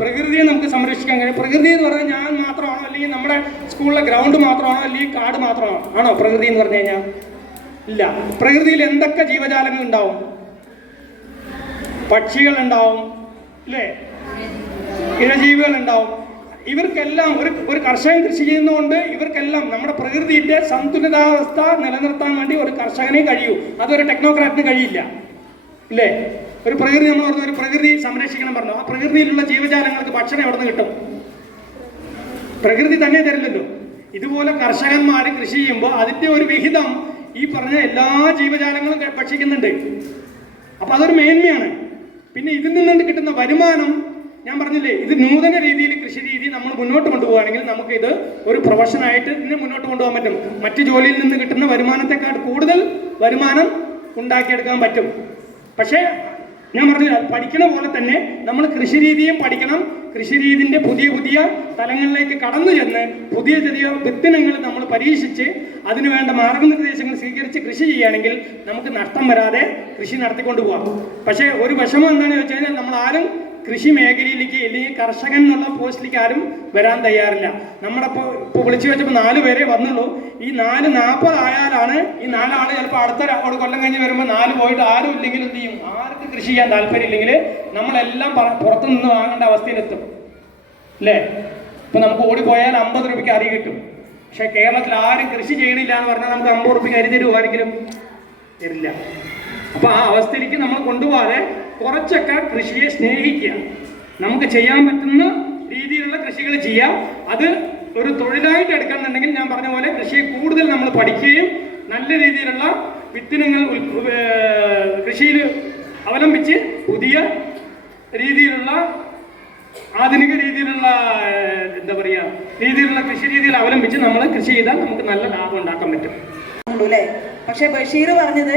S3: പ്രകൃതിയെ നമുക്ക് സംരക്ഷിക്കാൻ കഴിയും. പ്രകൃതി എന്ന് പറഞ്ഞാൽ ഞാൻ മാത്രമാണോ അല്ലെങ്കിൽ നമ്മുടെ സ്കൂളിലെ ഗ്രൗണ്ട് മാത്രമാണോ അല്ലെങ്കിൽ കാട് മാത്രമാണോ? ആണോ പ്രകൃതി എന്ന് പറഞ്ഞു കഴിഞ്ഞാൽ? ഇല്ല. പ്രകൃതിയിൽ എന്തൊക്കെ ജീവജാലങ്ങൾ ഉണ്ടാവും? പക്ഷികൾ ഉണ്ടാവും അല്ലേ? ഇഴജീവികൾ ഉണ്ടാവും. ഇവർക്കെല്ലാം ഒരു ഒരു കർഷകൻ കൃഷി ചെയ്യുന്നതുകൊണ്ട് ഇവർക്കെല്ലാം നമ്മുടെ പ്രകൃതിയുടെ സന്തുലിതാവസ്ഥ നിലനിർത്താൻ വേണ്ടി ഒരു കർഷകനെ കഴിയൂ. അതൊരു ടെക്നോക്രാറ്റിന് കഴിയില്ല. ഇല്ലേ? ഒരു പ്രകൃതി എന്ന് പറഞ്ഞു ഒരു പ്രകൃതി സംരക്ഷിക്കണം പറഞ്ഞു. ആ പ്രകൃതിയിലുള്ള ജീവജാലങ്ങൾക്ക് ഭക്ഷണം എവിടെ നിന്ന് കിട്ടും? പ്രകൃതി തന്നെ തരില്ലല്ലോ. ഇതുപോലെ കർഷകന്മാർ കൃഷി ചെയ്യുമ്പോൾ അതിന്റെ ഒരു വിഹിതം ഈ പറഞ്ഞ എല്ലാ ജീവജാലങ്ങളും ഭക്ഷിക്കുന്നുണ്ട്. അപ്പോൾ അതൊരു മേന്മയാണ്. പിന്നെ ഇതിൽ നിന്ന് കിട്ടുന്ന വരുമാനം ഞാൻ പറഞ്ഞില്ലേ ഇത് നൂതന രീതിയിൽ കൃഷി രീതി നമ്മൾ മുന്നോട്ട് കൊണ്ടുപോവുകയാണെങ്കിൽ നമുക്ക് ഇത് ഒരു പ്രൊഫഷനായിട്ട് ഇതിനെ മുന്നോട്ട് കൊണ്ടുപോകാൻ പറ്റും. മറ്റു ജോലിയിൽ നിന്ന് കിട്ടുന്ന വരുമാനത്തെക്കാൾ കൂടുതൽ വരുമാനം ഉണ്ടാക്കിയെടുക്കാൻ പറ്റും. പക്ഷേ ഞാൻ പറഞ്ഞില്ല പഠിക്കണ പോലെ തന്നെ നമ്മൾ കൃഷി രീതിയും പഠിക്കണം. കൃഷി രീതിന്റെ പുതിയ പുതിയ തലങ്ങളിലേക്ക് കടന്നു ചെന്ന് പുതിയ ചെറിയ വിത്തിനങ്ങൾ നമ്മൾ പരീക്ഷിച്ച് അതിനുവേണ്ട മാർഗനിർദ്ദേശങ്ങൾ സ്വീകരിച്ച് കൃഷി ചെയ്യുകയാണെങ്കിൽ നമുക്ക് നഷ്ടം വരാതെ കൃഷി നടത്തിക്കൊണ്ട് പോകാം പക്ഷേ ഒരു വിഷമം എന്താണെന്ന് വെച്ച് കഴിഞ്ഞാൽ നമ്മൾ ആരും കൃഷി മേഖലയിലേക്ക് അല്ലെങ്കിൽ കർഷകൻ എന്നുള്ള പോസ്റ്റിലേക്ക് ആരും വരാൻ തയ്യാറില്ല. നമ്മുടെ ഇപ്പോൾ ഇപ്പോൾ വിളിച്ചു വെച്ചപ്പോൾ നാല് പേരെ വന്നുള്ളൂ. ഈ നാല് നാൽപ്പത് ആയാലാണ് ഈ നാലാൾ ചിലപ്പോൾ അടുത്ത ഒരു കൊല്ലം കഴിഞ്ഞ് വരുമ്പോൾ നാല് പോയിട്ട് ആരും ഇല്ലെങ്കിൽ എന്ത് ചെയ്യും? ആർക്ക് കൃഷി ചെയ്യാൻ താല്പര്യം ഇല്ലെങ്കിൽ നമ്മളെല്ലാം പറ- പുറത്തു നിന്ന് വാങ്ങേണ്ട അവസ്ഥയിലെത്തും. അല്ലേ? ഇപ്പം നമുക്ക് ഓടിപ്പോയാൽ അമ്പത് രൂപയ്ക്ക് അരി കിട്ടും. പക്ഷേ കേരളത്തിൽ ആരും കൃഷി ചെയ്യണില്ല എന്ന് പറഞ്ഞാൽ നമുക്ക് അമ്പത് രൂപയ്ക്ക് അരി തരുമോ ആരെങ്കിലും തരില്ല. അപ്പൊ ആ അവസ്ഥയിലേക്ക് നമ്മൾ കൊണ്ടുപോകാതെ കുറച്ചൊക്കെ കൃഷിയെ സ്നേഹിക്കുക. നമുക്ക് ചെയ്യാൻ പറ്റുന്ന രീതിയിലുള്ള കൃഷികൾ ചെയ്യാം അത് ഒരു തൊഴിലായിട്ട് എടുക്കണമെന്നുണ്ടെങ്കിൽ ഞാൻ പറഞ്ഞ പോലെ കൃഷിയെ കൂടുതൽ നമ്മൾ പഠിക്കുകയും നല്ല രീതിയിലുള്ള വിത്തിനങ്ങൾ കൃഷിയിൽ അവലംബിച്ച് പുതിയ രീതിയിലുള്ള ആധുനിക രീതിയിലുള്ള എന്താ പറയുക രീതിയിലുള്ള കൃഷി രീതിയിൽ അവലംബിച്ച് നമ്മൾ കൃഷി ചെയ്താൽ നമുക്ക് നല്ല ലാഭം ഉണ്ടാക്കാൻ പറ്റും.
S1: പക്ഷെ ബഷീർ പറഞ്ഞത്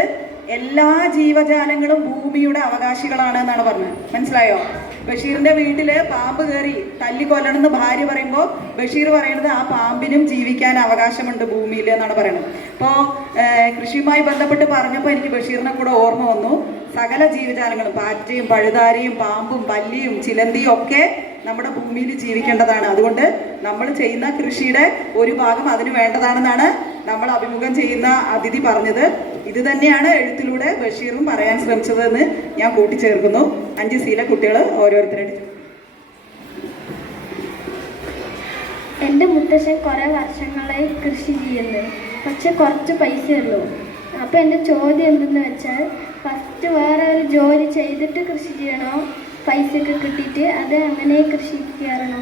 S1: എല്ലാ ജീവജാലങ്ങളും ഭൂമിയുടെ അവകാശികളാണ് എന്നാണ് പറഞ്ഞത്. മനസ്സിലായോ? ബഷീറിന്റെ വീട്ടിൽ പാമ്പ് കയറി തല്ലിക്കൊല്ലണമെന്ന് ഭാര്യ പറയുമ്പോൾ ബഷീർ പറയുന്നത് ആ പാമ്പിനും ജീവിക്കാൻ അവകാശമുണ്ട് ഭൂമിയിൽ എന്നാണ് പറയുന്നത്. അപ്പോൾ കൃഷിയുമായി ബന്ധപ്പെട്ട് പറഞ്ഞപ്പോൾ എനിക്ക് ബഷീറിനെ കൂടെ ഓർമ്മ വന്നു. സകല ജീവജാലങ്ങളും പാറ്റയും പഴുതാരയും പാമ്പും പല്ലിയും ചിലന്തിയും ഒക്കെ നമ്മുടെ ഭൂമിയിൽ ജീവിക്കേണ്ടതാണ്. അതുകൊണ്ട് നമ്മൾ ചെയ്യുന്ന കൃഷിയുടെ ഒരു ഭാഗം അതിന് വേണ്ടതാണെന്നാണ് നമ്മൾ അഭിമുഖം ചെയ്യുന്ന അതിഥി പറഞ്ഞത് ഇത് തന്നെയാണ് എഴുത്തിലൂടെ ബഷീറും പറയാൻ ശ്രമിച്ചതെന്ന് ഞാൻ കൂട്ടിച്ചേർക്കുന്നു. അഞ്ച് സീല കുട്ടികൾ ഓരോരുത്തരായിട്ട്
S4: എന്റെ മുത്തശ്ശൻ കുറേ വർഷങ്ങളായി കൃഷി ചെയ്യുന്നു. പക്ഷെ കുറച്ച് പൈസയുള്ളൂ. അപ്പോൾ എന്റെ ചോദ്യം എന്തെന്ന് വെച്ചാൽ ഫസ്റ്റ് വേറെ ഒരു ജോലി ചെയ്തിട്ട് കൃഷി ചെയ്യണോ? പൈസയൊക്കെ കിട്ടിയിട്ട് അത് അങ്ങനെ കൃഷി കയറണോ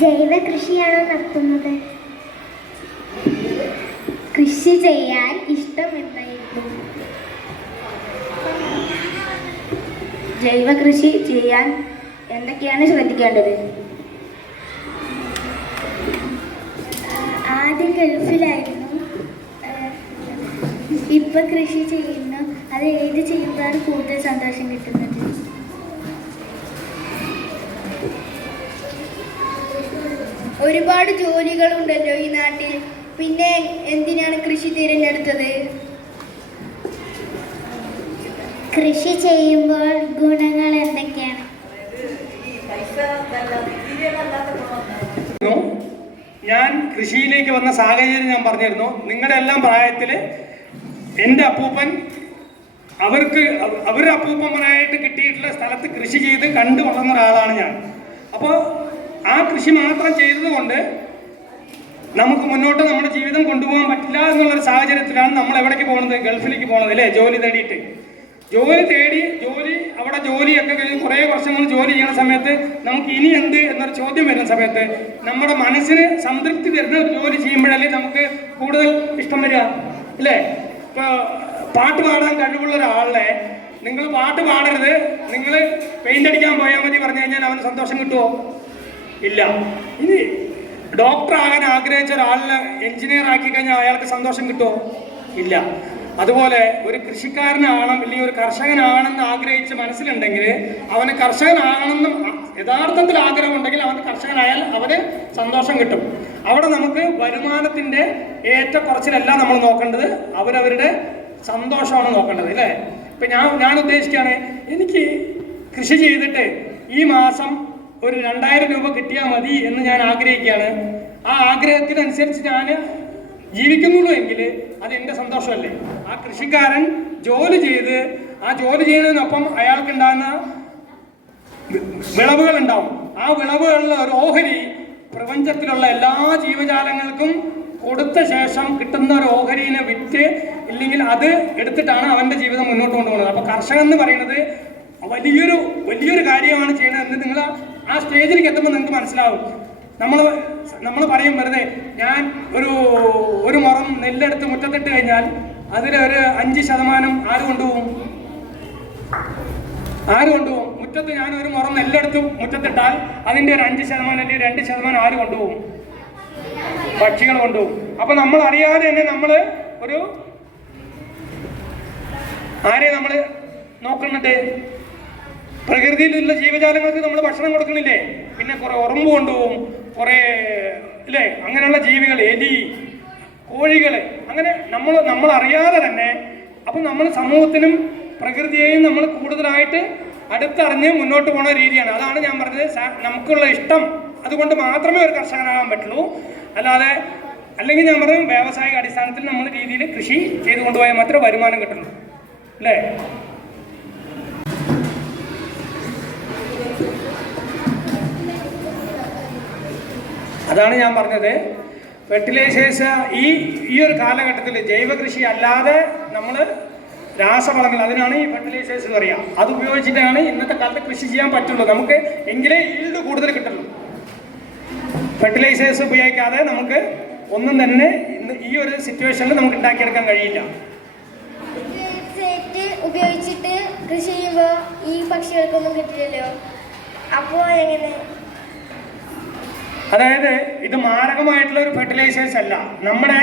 S4: ജൈവ കൃഷിയാണോ നടത്തുന്നത്? കൃഷി ചെയ്യാൻ ഇഷ്ടം എന്തായിരുന്നു? ജൈവ കൃഷി ചെയ്യാൻ എന്തൊക്കെയാണ് ശ്രദ്ധിക്കേണ്ടത്? ആദ്യം ഗൾഫിലായിരുന്നു. ഇപ്പൊ കൃഷി ചെയ്യുന്നു. അത് ഏത് ചെയ്യുമ്പോഴാണ് കൂടുതൽ സന്തോഷം കിട്ടുന്നത്? ഒരുപാട് ജോലികളുണ്ടല്ലോ ഈ നാട്ടിൽ. പിന്നെ എന്തിനാണ് കൃഷി തിരഞ്ഞെടുത്തത് കൃഷി ചെയ്യുമ്പോൾ ഗുണങ്ങൾ എന്തൊക്കെയാണ്.
S3: ഞാൻ കൃഷിയിലേക്ക് വന്ന സാഹചര്യം ഞാൻ പറഞ്ഞിരുന്നു. നിങ്ങളുടെ എല്ലാം പ്രായത്തിൽ എന്റെ അപ്പൂപ്പൻ അവർക്ക് അവ- അവരുടെ അപ്പൂപ്പന്മാരായിട്ട് കിട്ടിയിട്ടുള്ള സ്ഥലത്ത് കൃഷി ചെയ്ത് കണ്ടു വളർന്ന ഒരാളാണ് ഞാൻ. അപ്പോൾ ആ കൃഷി മാത്രം ചെയ്തതുകൊണ്ട് നമുക്ക് മുന്നോട്ട് നമ്മുടെ ജീവിതം കൊണ്ടുപോകാൻ പറ്റില്ല എന്നുള്ളൊരു സാഹചര്യത്തിലാണ് നമ്മൾ എവിടേക്ക് പോകുന്നത്? ഗൾഫിലേക്ക് പോകുന്നത് അല്ലേ? ജോലി തേടിയിട്ട്. ജോലി തേടി ജോലി അവിടെ ജോലിയൊക്കെ കഴിഞ്ഞ് കുറേ വർഷങ്ങൾ ജോലി ചെയ്യുന്ന സമയത്ത് നമുക്ക് ഇനി എന്ത് എന്നൊരു ചോദ്യം വരുന്ന സമയത്ത് നമ്മുടെ മനസ്സിന് സംതൃപ്തി തരുന്ന ജോലി ചെയ്യുമ്പോഴല്ലേ നമുക്ക് കൂടുതൽ ഇഷ്ടം വരിക? അല്ലേ? ഇപ്പോൾ പാട്ട് പാടാൻ കഴിവുള്ള ഒരാളെ നിങ്ങൾ പാട്ട് പാടരുത്. നിങ്ങൾ പെയിന്റ് അടിക്കാൻ പോയാൽ മതി പറഞ്ഞു കഴിഞ്ഞാൽ അവന് സന്തോഷം കിട്ടുമോ? ഇല്ല. ഇനി ഡോക്ടർ ആകാൻ ആഗ്രഹിച്ച ഒരാളിനെ എഞ്ചിനീയർ ആക്കി കഴിഞ്ഞാൽ അയാൾക്ക് സന്തോഷം കിട്ടുമോ? ഇല്ല. അതുപോലെ ഒരു കൃഷിക്കാരനാകണം അല്ലെങ്കിൽ ഒരു കർഷകനാണെന്ന് ആഗ്രഹിച്ച് മനസ്സിലുണ്ടെങ്കിൽ അവന് കർഷകനാകണമെന്നും യഥാർത്ഥത്തിൽ ആഗ്രഹമുണ്ടെങ്കിൽ അവന് കർഷകനായാൽ അവന് സന്തോഷം കിട്ടും. അവിടെ നമുക്ക് വരുമാനത്തിന്റെ ഏറ്റക്കുറച്ചിലല്ല നമ്മൾ നോക്കേണ്ടത് അവരവരുടെ സന്തോഷമാണ് നോക്കേണ്ടത് അല്ലേ? ഇപ്പൊ ഞാൻ ഞാൻ ഉദ്ദേശിക്കുകയാണ് എനിക്ക് കൃഷി ചെയ്തിട്ട് ഈ മാസം ഒരു രണ്ടായിരം രൂപ കിട്ടിയാൽ മതി എന്ന് ഞാൻ ആഗ്രഹിക്കുകയാണ്. ആ ആഗ്രഹത്തിനനുസരിച്ച് ഞാൻ ജീവിക്കുന്നുള്ളൂ എങ്കിൽ അത് എന്റെ സന്തോഷമല്ലേ? ആ കൃഷിക്കാരൻ ജോലി ചെയ്ത് ആ ജോലി ചെയ്യുന്നതിനൊപ്പം അയാൾക്കുണ്ടാകുന്ന വിളവുകൾ ഉണ്ടാവും ആ വിളവുകളിലെ ഒരു ഓഹരി പ്രപഞ്ചത്തിലുള്ള എല്ലാ ജീവജാലങ്ങൾക്കും കൊടുത്ത ശേഷം കിട്ടുന്ന ഒരു ഓഹരിനെ വിറ്റ് ഇല്ലെങ്കിൽ അത് എടുത്തിട്ടാണ് അവന്റെ ജീവിതം മുന്നോട്ട് കൊണ്ടുപോകുന്നത്. അപ്പോൾ കർഷകൻ എന്ന് പറയുന്നത് വലിയൊരു വലിയൊരു കാര്യമാണ് ചെയ്യുന്നത് എന്ന് നിങ്ങൾ ആ സ്റ്റേജിലേക്ക് എത്തുമ്പോൾ നിങ്ങൾക്ക് മനസ്സിലാവും. നമ്മൾ നമ്മൾ പറയും വെറുതെ ഞാൻ ഒരു ഒരു മുറം നെല്ലെടുത്ത് മുറ്റത്തിട്ട് കഴിഞ്ഞാൽ അതിലൊരു അഞ്ച് ശതമാനം ആര് കൊണ്ടുപോകും? ആര് കൊണ്ടുപോകും? മുറ്റത്ത് ഞാൻ ഒരു മുറം നെല്ലെടുത്ത് മുറ്റത്തിട്ടാൽ അതിന്റെ ഒരു അഞ്ച് ശതമാനം അല്ലെങ്കിൽ രണ്ട് ശതമാനം ആര് കൊണ്ടുപോകും? പക്ഷികൾ കൊണ്ടുപോകും. അപ്പൊ നമ്മൾ അറിയാതെ തന്നെ നമ്മൾ ഒരു ആരെ നമ്മൾ നോക്കുന്നുണ്ട്? പ്രകൃതിയിലുള്ള ജീവജാലങ്ങൾക്ക് നമ്മൾ ഭക്ഷണം കൊടുക്കണില്ലേ? പിന്നെ കുറെ ഉറമ്പ് കൊണ്ടുപോകും കുറേ അല്ലേ അങ്ങനെയുള്ള ജീവികൾ എലി കോഴികൾ അങ്ങനെ നമ്മൾ നമ്മൾ അറിയാതെ തന്നെ അപ്പം നമ്മൾ സമൂഹത്തിനും പ്രകൃതിയെയും നമ്മൾ കൂടുതലായിട്ട് അടുത്തറിഞ്ഞ് മുന്നോട്ട് പോണ രീതിയാണ്. അതാണ് ഞാൻ പറഞ്ഞത്. നമുക്കുള്ള ഇഷ്ടം അതുകൊണ്ട് മാത്രമേ ഒരു കർഷകനാകാൻ പറ്റുള്ളൂ. അല്ലാതെ അല്ലെങ്കിൽ ഞാൻ പറഞ്ഞു വ്യാവസായിക അടിസ്ഥാനത്തിൽ നമ്മൾ രീതിയിൽ കൃഷി ചെയ്തു കൊണ്ടുപോയാൽ മാത്രമേ വരുമാനം കിട്ടുള്ളൂ. അല്ലേ? അതാണ് ഞാൻ പറഞ്ഞത്. ഫെർട്ടിലൈസേഴ്സ് ഈ ഈ ഒരു കാലഘട്ടത്തിൽ ജൈവ കൃഷി അല്ലാതെ നമ്മൾ രാസവളങ്ങൾ അതിനാണ് ഈ ഫെർട്ടിലൈസേഴ്സ് പറയുക അത് ഉപയോഗിച്ചിട്ടാണ് ഇന്നത്തെ കാലത്ത് കൃഷി ചെയ്യാൻ പറ്റുള്ളൂ. നമുക്ക് എങ്കിലേ ഈൽഡ് കൂടുതൽ കിട്ടുള്ളൂ. ഫെർട്ടിലൈസേഴ്സ് ഉപയോഗിക്കാതെ നമുക്ക് ഒന്നും തന്നെ ഈ ഒരു സിറ്റുവേഷനിൽ നമുക്ക് ഉണ്ടാക്കിയെടുക്കാൻ കഴിയില്ല.
S5: ഉപയോഗിച്ചിട്ട് കൃഷി ചെയ്യുമ്പോൾ ഈ പക്ഷികൾക്കൊന്നും കിട്ടില്ലല്ലോ. അപ്പോൾ എങ്ങനെ
S3: അതായത് ഇത് മാരകമായിട്ടുള്ള ഒരു ഫെർട്ടിലൈസേഴ്സ് അല്ല. നമ്മുടെ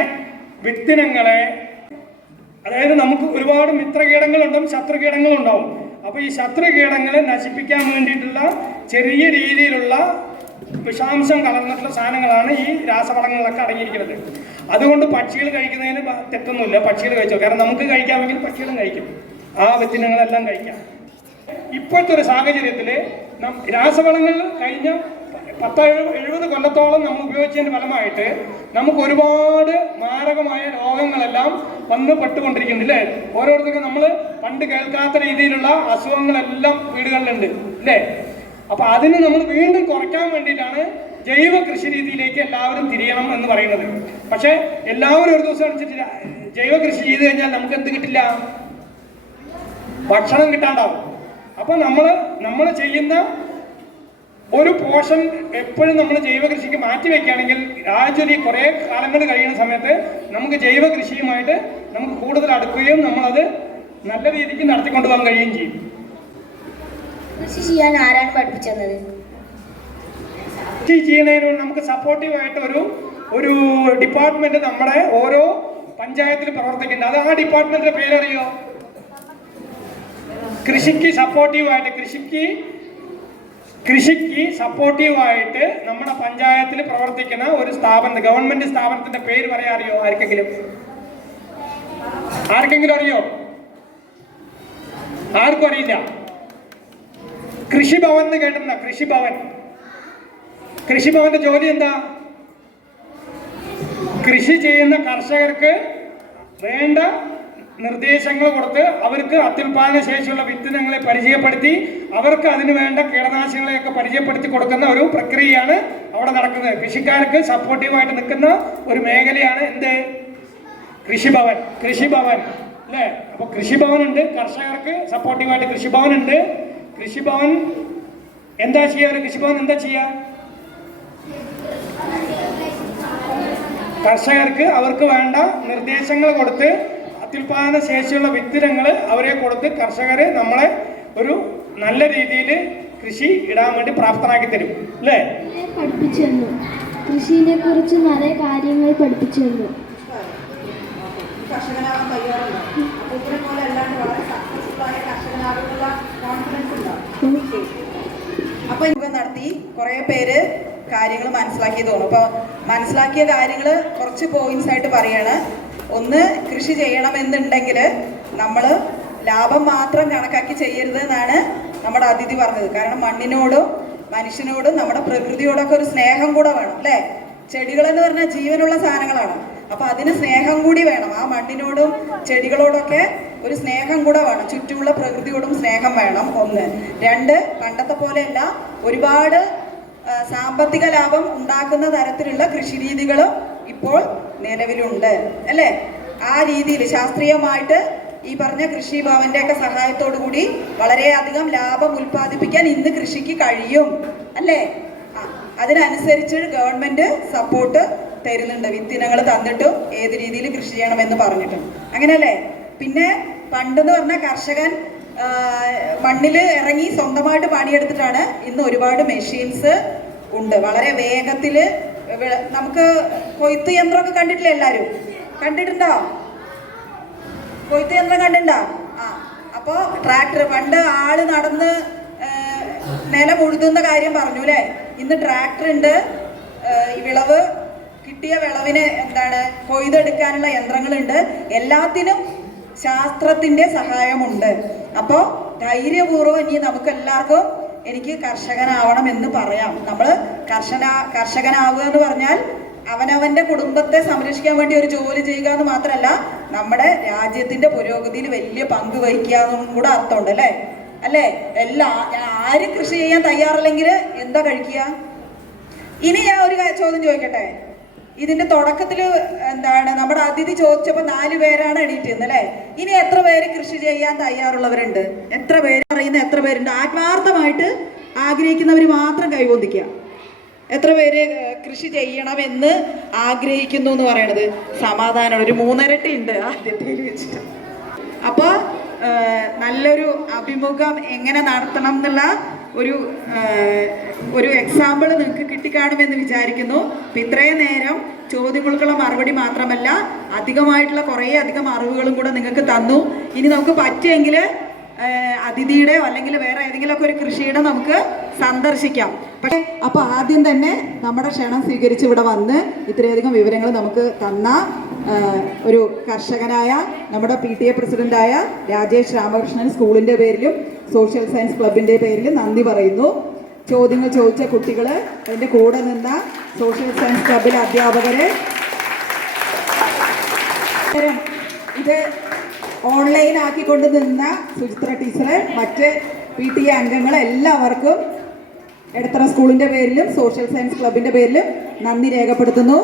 S3: വിത്തിനങ്ങളെ അതായത് നമുക്ക് ഒരുപാട് മിത്രകീടങ്ങളുണ്ടാവും ശത്രുകീടങ്ങളുണ്ടാവും. അപ്പോൾ ഈ ശത്രുകീടങ്ങളെ നശിപ്പിക്കാൻ വേണ്ടിയിട്ടുള്ള ചെറിയ രീതിയിലുള്ള വിഷാംശം കലർന്നിട്ടുള്ള സാധനങ്ങളാണ് ഈ രാസവളങ്ങളിലൊക്കെ അടങ്ങിയിരിക്കുന്നത്. അതുകൊണ്ട് പക്ഷികൾ കഴിക്കുന്നതിന് തെറ്റൊന്നുമില്ല. പക്ഷികൾ കഴിച്ചോ. കാരണം നമുക്ക് കഴിക്കാമെങ്കിൽ പക്ഷികളും കഴിക്കും. ആ വിത്തിനങ്ങളെല്ലാം കഴിക്കാം. ഇപ്പോഴത്തെ ഒരു സാഹചര്യത്തിൽ രാസവളങ്ങൾ കഴിഞ്ഞ പത്ത് എഴു- എഴുപത് കൊല്ലത്തോളം നമ്മൾ ഉപയോഗിച്ചതിന്റെ ഫലമായിട്ട് നമുക്ക് ഒരുപാട് മാരകമായ രോഗങ്ങളെല്ലാം വന്ന് പെട്ടുകൊണ്ടിരിക്കുന്നില്ലേ ഓരോരുത്തർക്കും നമ്മൾ പണ്ട് കേൾക്കാത്ത രീതിയിലുള്ള അസുഖങ്ങളെല്ലാം വീടുകളിലുണ്ട് അല്ലേ അപ്പൊ അതിന് നമ്മൾ വീണ്ടും കുറയ്ക്കാൻ വേണ്ടിയിട്ടാണ് ജൈവ കൃഷി രീതിയിലേക്ക് എല്ലാവരും തിരിയണം എന്ന് പറയുന്നത്. പക്ഷേ എല്ലാവരും ഒരു ദിവസം അനുസരിച്ച് ജൈവ കൃഷി ചെയ്ത് കഴിഞ്ഞാൽ നമുക്ക് എന്ത് കിട്ടില്ല? ഭക്ഷണം കിട്ടാണ്ടാവും. അപ്പൊ നമ്മൾ നമ്മൾ ചെയ്യുന്ന ഒരു പോർഷൻ എപ്പോഴും നമ്മൾ ജൈവ കൃഷിക്ക് മാറ്റി വെക്കുകയാണെങ്കിൽ ആഴ്ചയിൽ കുറേ കാലങ്ങൾ കഴിയുന്ന സമയത്ത് നമുക്ക് ജൈവ കൃഷിയുമായിട്ട് നമുക്ക് കൂടുതൽ അടുക്കുകയും നമ്മളത് നല്ല രീതിക്ക് നടത്തിക്കൊണ്ടു പോകാൻ കഴിയുകയും ചെയ്യും.
S5: കൃഷി ചെയ്യാൻ ആരാണ് പഠിപ്പിച്ചത്?
S3: കൃഷി ചെയ്യുന്നതിന് നമുക്ക് സപ്പോർട്ടീവ് ആയിട്ട് ഒരു ഒരു ഡിപ്പാർട്ട്മെന്റ് നമ്മുടെ ഓരോ പഞ്ചായത്തിൽ പ്രവർത്തിക്കുന്നുണ്ട്. അത് ആ ഡിപ്പാർട്ട്മെന്റിന്റെ പേരറിയോ? കൃഷിക്ക് സപ്പോർട്ടീവായിട്ട് കൃഷിക്ക് കൃഷിക്ക് സപ്പോർട്ടീവായിട്ട് നമ്മുടെ പഞ്ചായത്തിൽ പ്രവർത്തിക്കുന്ന ഒരു സ്ഥാപനം ഗവൺമെന്റ് സ്ഥാപനത്തിന്റെ പേര് പറയാൻ അറിയോ? ആർക്കെങ്കിലും? ആർക്കെങ്കിലും അറിയോ? ആർക്കും അറിയില്ല. കൃഷിഭവൻ എന്ന് കേട്ടിട്ടുണ്ടോ? കൃഷിഭവൻ. കൃഷിഭവന്റെ ജോലി എന്താ? കൃഷി ചെയ്യുന്ന കർഷകർക്ക് വേണ്ട നിർദ്ദേശങ്ങൾ കൊടുത്ത് അവർക്ക് അത്യുൽപാദന ശേഷിയുള്ള വിത്തിനങ്ങളെ പരിചയപ്പെടുത്തി അവർക്ക് അതിന് വേണ്ട കീടനാശിനികളെയൊക്കെ പരിചയപ്പെടുത്തി കൊടുക്കുന്ന ഒരു പ്രക്രിയയാണ് അവിടെ നടക്കുന്നത്. കൃഷിക്കാർക്ക് സപ്പോർട്ടീവായിട്ട് നിൽക്കുന്ന ഒരു മേഖലയാണ് എന്ത്? കൃഷിഭവൻ. കൃഷിഭവൻ. അല്ലേ? അപ്പോൾ കൃഷിഭവൻ ഉണ്ട് കർഷകർക്ക് സപ്പോർട്ടീവായിട്ട് കൃഷിഭവൻ ഉണ്ട് കൃഷിഭവൻ എന്താ ചെയ്യുക? ഒരു കൃഷിഭവൻ എന്താ ചെയ്യുക? കർഷകർക്ക് അവർക്ക് വേണ്ട നിർദ്ദേശങ്ങൾ കൊടുത്ത് അത്യുൽപാദന ശേഷിയുള്ള വിത്തിനങ്ങൾ അവരെ കൊടുത്ത് കർഷകരെ നമ്മളെ ഒരു നല്ല രീതിയിൽ കൃഷി ഇടാൻ വേണ്ടി പ്രാപ്തരാക്കി തരും അല്ലേ?
S4: പഠിപ്പിച്ചു തന്നു. കൃഷിനെ കുറിച്ച് നിറയെ കാര്യങ്ങൾ പഠിപ്പിച്ചു തന്നു.
S1: കർഷകനാകാൻ പോലെ അല്ലാണ്ട് വളരെ സക്സസ്ഫുൾ ആയ കർഷകനാകുന്നുള്ള കോൺഫിഡൻസ് ഉണ്ടോ അപ്പൊ യോഗ നടത്തി കുറെ പേര് കാര്യങ്ങൾ മനസ്സിലാക്കി തോന്നും അപ്പൊ മനസ്സിലാക്കിയ കാര്യങ്ങൾ കുറച്ച് പോയിന്റ്സ് ആയിട്ട് പറയാണ്. ഒന്ന് കൃഷി ചെയ്യണമെന്നുണ്ടെങ്കിൽ നമ്മൾ ലാഭം മാത്രം കണക്കാക്കി ചെയ്യരുത് എന്നാണ് നമ്മുടെ അതിഥി പറഞ്ഞത്. കാരണം മണ്ണിനോടും മനുഷ്യനോടും നമ്മുടെ പ്രകൃതിയോടൊക്കെ ഒരു സ്നേഹം കൂടെ വേണം അല്ലേ? ചെടികൾ എന്ന് പറഞ്ഞാൽ ജീവനുള്ള സാധനങ്ങളാണ്. അപ്പൊ അതിന് സ്നേഹം കൂടി വേണം. ആ മണ്ണിനോടും ചെടികളോടൊക്കെ ഒരു സ്നേഹം കൂടെ വേണം. ചുറ്റുമുള്ള പ്രകൃതിയോടും സ്നേഹം വേണം ഒന്ന്. രണ്ട് പണ്ടത്തെ പോലെയല്ല ഒരുപാട് സാമ്പത്തിക ലാഭം ഉണ്ടാക്കുന്ന തരത്തിലുള്ള കൃഷി രീതികളും ഇപ്പോൾ നിലവിലുണ്ട് അല്ലേ? ആ രീതിയിൽ ശാസ്ത്രീയമായിട്ട് ഈ പറഞ്ഞ കൃഷി ഭവന്റെ ഒക്കെ സഹായത്തോടു കൂടി വളരെയധികം ലാഭം ഉൽപ്പാദിപ്പിക്കാൻ ഇന്ന് കൃഷിക്ക് കഴിയും അല്ലേ? അതിനനുസരിച്ച് ഗവൺമെന്റ് സപ്പോർട്ട് തരുന്നുണ്ട് വിത്തിനങ്ങൾ തന്നിട്ടും ഏത് രീതിയിൽ കൃഷി ചെയ്യണമെന്ന് പറഞ്ഞിട്ടും. അങ്ങനെയല്ലേ? പിന്നെ പണ്ടെന്ന് പറഞ്ഞ കർഷകൻ മണ്ണിൽ ഇറങ്ങി സ്വന്തമായിട്ട് പണിയെടുത്തിട്ടാണ് ഇന്ന് ഒരുപാട് മെഷീൻസ് ഉണ്ട്. വളരെ വേഗത്തിൽ നമുക്ക് കൊയ്ത്ത് യന്ത്രമൊക്കെ കണ്ടിട്ടില്ല എല്ലാവരും കണ്ടിട്ടുണ്ടോ? കൊയ്ത്ത് യന്ത്രം കണ്ടിട്ടുണ്ടോ? ആ അപ്പോൾ ട്രാക്ടർ പണ്ട് ആൾ നടന്ന് നിലം ഉഴുതുന്ന കാര്യം പറഞ്ഞു അല്ലേ ഇന്ന് ട്രാക്ടർ ഉണ്ട്. വിളവ് കിട്ടിയ വിളവിന് എന്താണ് കൊയ്തെടുക്കാനുള്ള യന്ത്രങ്ങളുണ്ട്. എല്ലാത്തിനും ശാസ്ത്രത്തിന്റെ സഹായമുണ്ട്. അപ്പോ ധൈര്യപൂർവം ഇനി നമുക്ക് എല്ലാവർക്കും എനിക്ക് കർഷകനാവണം എന്ന് പറയാം. നമ്മൾ കർഷന കർഷകനാവുക എന്ന് പറഞ്ഞാൽ അവനവന്റെ കുടുംബത്തെ സംരക്ഷിക്കാൻ വേണ്ടി ഒരു ജോലി ചെയ്യുക എന്ന് മാത്രമല്ല നമ്മുടെ രാജ്യത്തിന്റെ പുരോഗതിയിൽ വലിയ പങ്ക് വഹിക്കുക എന്നും കൂടെ അർത്ഥമുണ്ട് അല്ലേ? അല്ലേ? എല്ലാ ആരും കൃഷി ചെയ്യാൻ തയ്യാറല്ലെങ്കിൽ എന്താ കഴിക്കുക? ഇനി ഞാൻ ഒരു ചോദ്യം ചോദിക്കട്ടെ? ഇതിന്റെ തുടക്കത്തിൽ എന്താണ് നമ്മുടെ അതിഥി ചോദിച്ചപ്പോൾ നാല് പേരാണ് എണീറ്റിരുന്നത് അല്ലേ? ഇനി എത്ര പേര് കൃഷി ചെയ്യാൻ തയ്യാറുള്ളവരുണ്ട്? എത്ര പേര് അറിയുന്ന എത്ര പേരുണ്ട്? ആത്മാർത്ഥമായിട്ട് ആഗ്രഹിക്കുന്നവർ മാത്രം കൈവന്തിക്കുക. എത്ര പേര് കൃഷി ചെയ്യണമെന്ന് ആഗ്രഹിക്കുന്നു എന്ന് പറയണത്? സമാധാനം ഒരു മൂന്നരട്ടി ഉണ്ട് ആദ്യത്തെ വെച്ചിട്ട് അപ്പോൾ നല്ലൊരു അഭിമുഖം എങ്ങനെ നടത്തണം എന്നുള്ള ഒരു ഒരു എക്സാമ്പിൾ നിങ്ങൾക്ക് കിട്ടിക്കാണുമെന്ന് വിചാരിക്കുന്നു. അപ്പം ഇത്രയും നേരം ചോദ്യങ്ങൾക്കുള്ള മറുപടി മാത്രമല്ല അധികമായിട്ടുള്ള കുറേ അധികം അറിവുകളും കൂടെ നിങ്ങൾക്ക് തന്നു. ഇനി നമുക്ക് പറ്റുമെങ്കിൽ അതിഥിയുടെ അല്ലെങ്കിൽ വേറെ ഏതെങ്കിലുമൊക്കെ ഒരു കൃഷിയുടെ നമുക്ക് സന്ദർശിക്കാം. പക്ഷേ അപ്പോൾ ആദ്യം തന്നെ നമ്മുടെ ക്ഷണം സ്വീകരിച്ച് ഇവിടെ വന്ന് ഇത്രയധികം വിവരങ്ങൾ നമുക്ക് തന്ന ഒരു കർഷകനായ നമ്മുടെ പി ടി എ പ്രസിഡന്റായ രാജേഷ് രാമകൃഷ്ണൻ സ്കൂളിന്റെ പേരിലും സോഷ്യൽ സയൻസ് ക്ലബിന്റെ പേരിൽ നന്ദി പറയുന്നു. ചോദ്യങ്ങൾ ചോദിച്ച കുട്ടികൾ എന്റെ കൂടെ നിന്ന സോഷ്യൽ സയൻസ് ക്ലബിലെ അധ്യാപകരെ. ഇത് ഓൺലൈൻ ആക്കിക്കൊണ്ട് നിന്ന സുചിത്ര ടീച്ചറെ മറ്റ് പി ടി അംഗങ്ങൾ എല്ലാവർക്കും എടത്തറ സ്കൂളിന്റെ പേരിലും സോഷ്യൽ സയൻസ് ക്ലബിന്റെ പേരിലും നന്ദി രേഖപ്പെടുത്തുന്നു.